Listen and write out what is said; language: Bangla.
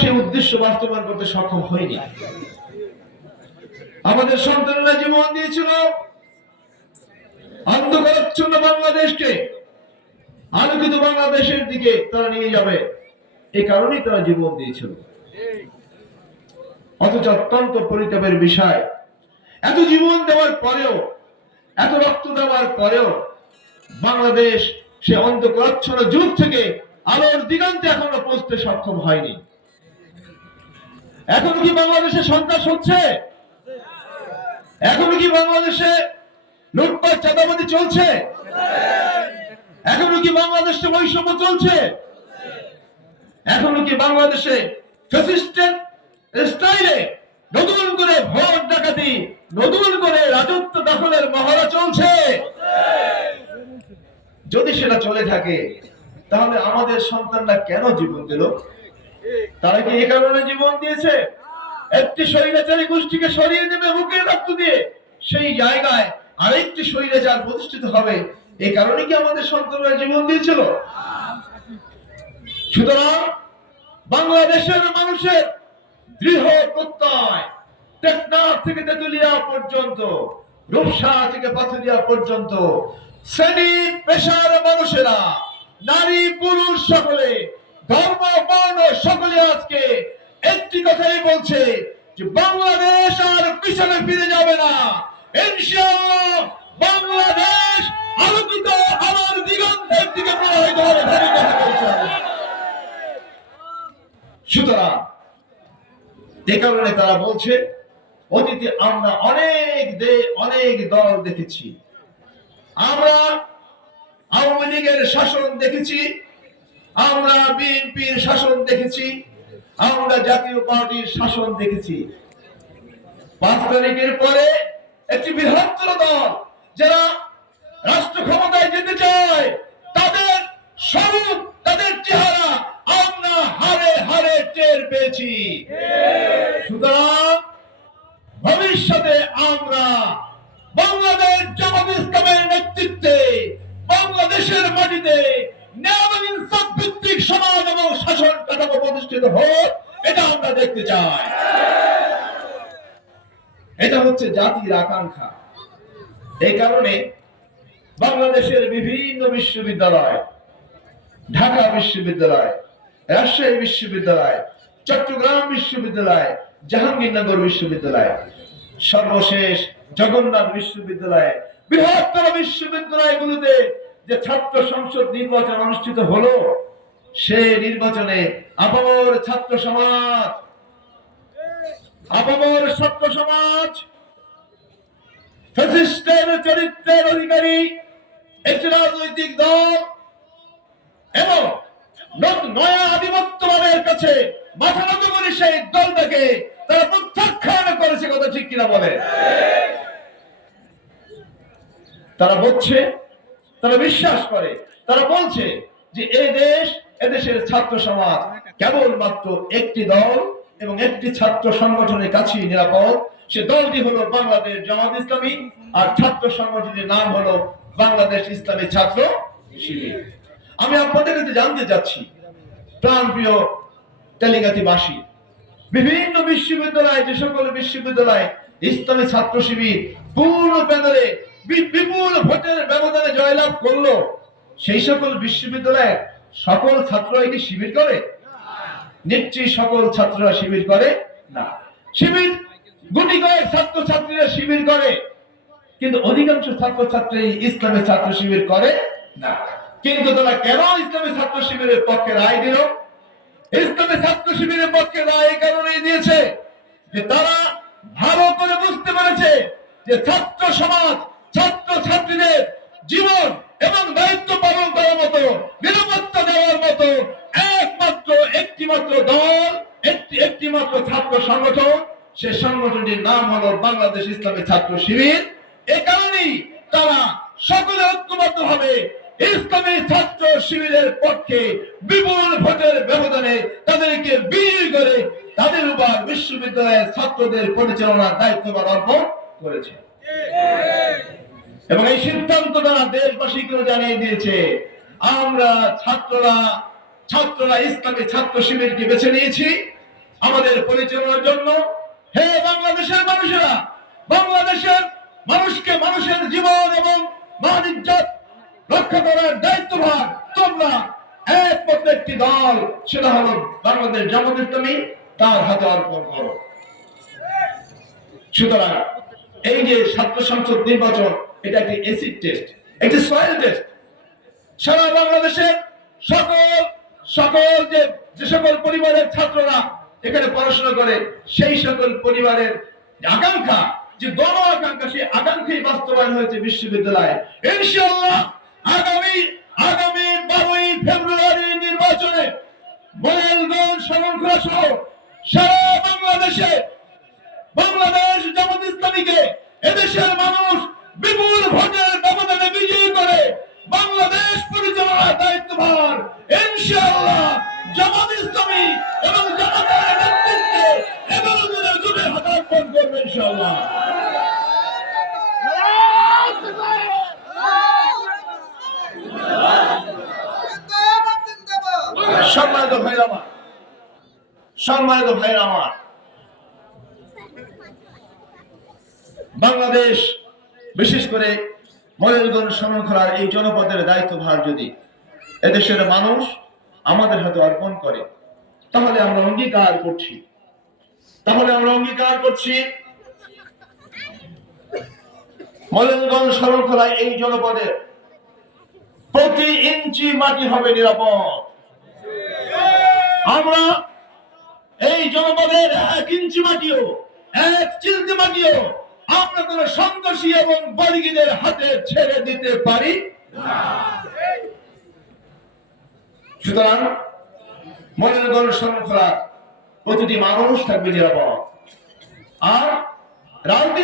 সেই উদ্দেশ্য বাস্তবায়ন করতে সক্ষম হয়নি। আমাদের সন্তানেরা জীবন দিয়েছিল অন্ধকারাচ্ছন্ন বাংলাদেশকে আলোকিত বাংলাদেশের দিকে তারা নিয়ে যাবে, এই কারণেই তারা জীবন দিয়েছিল। অথচ অত্যন্ত পরিতাপের বিষয়, এত জীবন দেওয়ার পরেও, এত রক্ত দেওয়ার পরেও বাংলাদেশ সে অন্ধকারাচ্ছন্ন যুগ থেকে আলোর দিগন্তে এখনো পৌঁছতে সক্ষম হয়নি। এখনো কি বাংলাদেশে সন্ত্রাস হচ্ছে? এখনো কি বাংলাদেশে লুটপাট চাঁদাবাজি চলছে? এখনো কি বাংলাদেশে বৈষম্য চলছে? এখনো কি বাংলাদেশে ফ্যাসিস্টের স্টাইলে নতুন করে ভোট ডাকাতি, নতুন করে রাজত্ব দখলের মহড়া চলছে? যদি সেটা চলে থাকে তাহলে আমাদের সন্তানরা কেন জীবন দিল? তারা কি এই কারণে জীবন দিয়েছে একটি স্বৈরাচারী গোষ্ঠীকে সরিয়ে দেবে বুকের রক্ত দিয়ে, সেই জায়গায় আরেকটি স্বৈরাচার প্রতিষ্ঠিত হবে, এই কারণে কি আমাদের সন্তানরা জীবন দিয়েছিল? সুতরাং বাংলাদেশের মানুষের দৃঢ় প্রত্যয়, টেকনাফ থেকে তেতুলিয়া পর্যন্ত, রূপসা থেকে পাথুরিয়া পর্যন্ত শ্রেণী পেশার মানুষেরা, নারী পুরুষ সকলে, ধর্ম বর্ণ সকলে আজকে একটি কথাই বলছে যে বাংলাদেশ আর পিছনে ফিরে যাবে না। ইনশাআল্লাহ বাংলাদেশ আলোকিত আলোর দিগন্তের দিকে প্রবাহিত হবে। সুতরাং এ কারণে তারা বলছে, অতীতে আমরা অনেক দল দেখেছি, আমরা আওয়ামী লীগের শাসন দেখেছি, আমরা বিএনপির শাসন দেখেছি, আমরা জাতীয় পার্টির শাসন দেখেছি। 5 তারিখের পরে একটি বৃহত্তর দল যারা রাষ্ট্র ক্ষমতায় যেতে চায়, তাদের স্বরূপ, তাদের চেহারা আমরা হারে হারে টের পেয়েছি। সুতরাং ভবিষ্যতে আমরা বাংলাদেশ জামাত ইসলামের নেতৃত্বে বাংলাদেশের মাটিতে ন্যায়-ইনসাফ ভিত্তিক সমাজ এবং শাসন কাঠামো প্রতিষ্ঠিত হোক, এটা আমরা দেখতে চাই। এটা হচ্ছে জাতির আকাঙ্ক্ষা। এই কারণে বাংলাদেশের বিভিন্ন বিশ্ববিদ্যালয়, ঢাকা বিশ্ববিদ্যালয়, রাজশাহী বিশ্ববিদ্যালয়, চট্টগ্রাম বিশ্ববিদ্যালয়, জাহাঙ্গীরনগর বিশ্ববিদ্যালয়, সর্বশেষ জগন্নাথ বিশ্ববিদ্যালয়, বৃহত্তর বিশ্ববিদ্যালয়গুলোতে যে ছাত্র সংসদ নির্বাচন অনুষ্ঠিত হলো, সেই নির্বাচনে আপামর ছাত্র সমাজ ফ্যাসিস্টের চরিত্রের অধিকারী একটি রাজনৈতিক দল এবং নয়া আধিপত্যবাদের কাছে মাথা নত করে সেই দলটাকে তারা প্রত্যাখ্যান করেছে। কথা ঠিক কিনা বলে? তারা বলছে, তারা বিশ্বাস করে, তারা বলছে যে এদেশের ছাত্র সমাজ কেবলমাত্র একটি দল এবং একটি ছাত্র সংগঠনের কাছেই নিরাপদ। সে দলটি হলো বাংলাদেশ জামাত ইসলামী, আর ছাত্র সংগঠনের নাম হলো বাংলাদেশ ইসলামী ছাত্র শিবির। আমি আপনাদের কাছে জানতে চাচ্ছি, প্রাণপ্রিয় তেলিগাতিবাসী, বিভিন্ন বিশ্ববিদ্যালয়, যে সকল বিশ্ববিদ্যালয় ইসলামী ছাত্র শিবির পূর্ণ প্যানেলে বিপুল ভোটের ব্যবধানে জয়লাভ করলো, সেই সকল বিশ্ববিদ্যালয়ে সকল ছাত্ররা কি শিবির করে? নিশ্চয়ই সকল ছাত্ররা শিবির করে না। শিবির গুটি কয়েক ছাত্র ছাত্রীরা শিবির করে, কিন্তু অধিকাংশ ছাত্র ছাত্রী ইসলামী ছাত্র শিবির করে না। কিন্তু তারা কেন ইসলামী ছাত্র শিবিরের পক্ষে রায় দিল? ইসলামী ছাত্র শিবিরের পক্ষে রায় এই কারণেই দিয়েছে যে তারা ভালো করে বুঝতে পেরেছে যে ছাত্র সমাজ, ছাত্র ছাত্রীদের জীবন এবং দায়িত্ব পালন করার মতো, নিরাপত্তা দেওয়ার মতো একমাত্র একটিমাত্র দল, একটিমাত্র ছাত্র সংগঠন, সে সংগঠনটির নাম হলো বাংলাদেশ ইসলামী ছাত্র শিবির। এ কারণেই তারা সকলে ঐক্যবদ্ধ হবে ইসলামী ছাত্র শিবিরের পক্ষে বিপুল ভোটের ব্যবধানে তাদেরকে বিজয়ী করে তাদের উপর বিশ্ববিদ্যালয়ের ছাত্রদের পরিচালনার দায়িত্বভার অর্পণ করেছে। এবং এই সিদ্ধান্ত তারা দেশবাসীকে জানিয়ে দিয়েছে, আমরা ছাত্ররা ইসলামী ছাত্র শিবিরকে বেছে নিয়েছি, আমাদের পরিচালনার জন্য। হে বাংলাদেশের মানুষেরা, বাংলাদেশের মানুষকে মানুষের জীবন এবং মান ইজ্জত রক্ষা করার দায়িত্বভার তোমরা একমাত্র একটি দল, সেটা হলো বাংলাদেশ জামাত ইসলামী, তার হাতে অর্পণ করো। সুতরাং এই যে ছাত্র সংসদ নির্বাচন, এটা একটি এসিড টেস্ট, একটি সয়েল টেস্ট। সারা বাংলাদেশের সকল যে সকল পরিবারের ছাত্ররা এখানে পড়াশোনা করে, সেই সকল পরিবারের আকাঙ্ক্ষা, যে গণ আকাঙ্ক্ষা, সেই আকাঙ্ক্ষাই বাস্তবায়ন হয়েছে বিশ্ববিদ্যালয়ে। ইনশাআল্লাহ আগামী 12ই ফেব্রুয়ারি নির্বাচনে মডেলগঞ্জ, শরণখোলা সহ সারা বাংলাদেশে বাংলাদেশ জামাত ইসলামীকে এদেশের মানুষ বিপুল ভোটের ব্যবধানে বিজয়ী করে বাংলাদেশ পরিচালনার দায়িত্বভার ইনশাআল্লাহ জামাত ইসলামী এবং জামাতের নেতৃত্বে এবারও জুড়ে হাত অর্পণ করবে ইনশাআল্লাহ। সম্মানিত ভাইরা আমার, বাংলাদেশ বিশেষ করে মডেলগঞ্জ, শরণখোলার এই জনপদের দায়িত্বভার যদি এদেশের মানুষ আমাদের হাতে অর্পণ করে, তাহলে আমরা অঙ্গীকার করছি মডেলগঞ্জ, শরণখোলা এই জনপদের প্রতি ইঞ্চি মাটি হবে নিরাপদ। আমরা এই জনপদের 1 ইঞ্চি মাটিও, 1 চিলতে মাটিও আমরা কোন সন্ত্রাসী এবং বর্গীদের হাতে ছেড়ে দিতে পারি না। সুতরাং মডেলগঞ্জ, শরণখোলা প্রতিটি মানুষ থাকবে নিরাপদ। আর রাজনীতি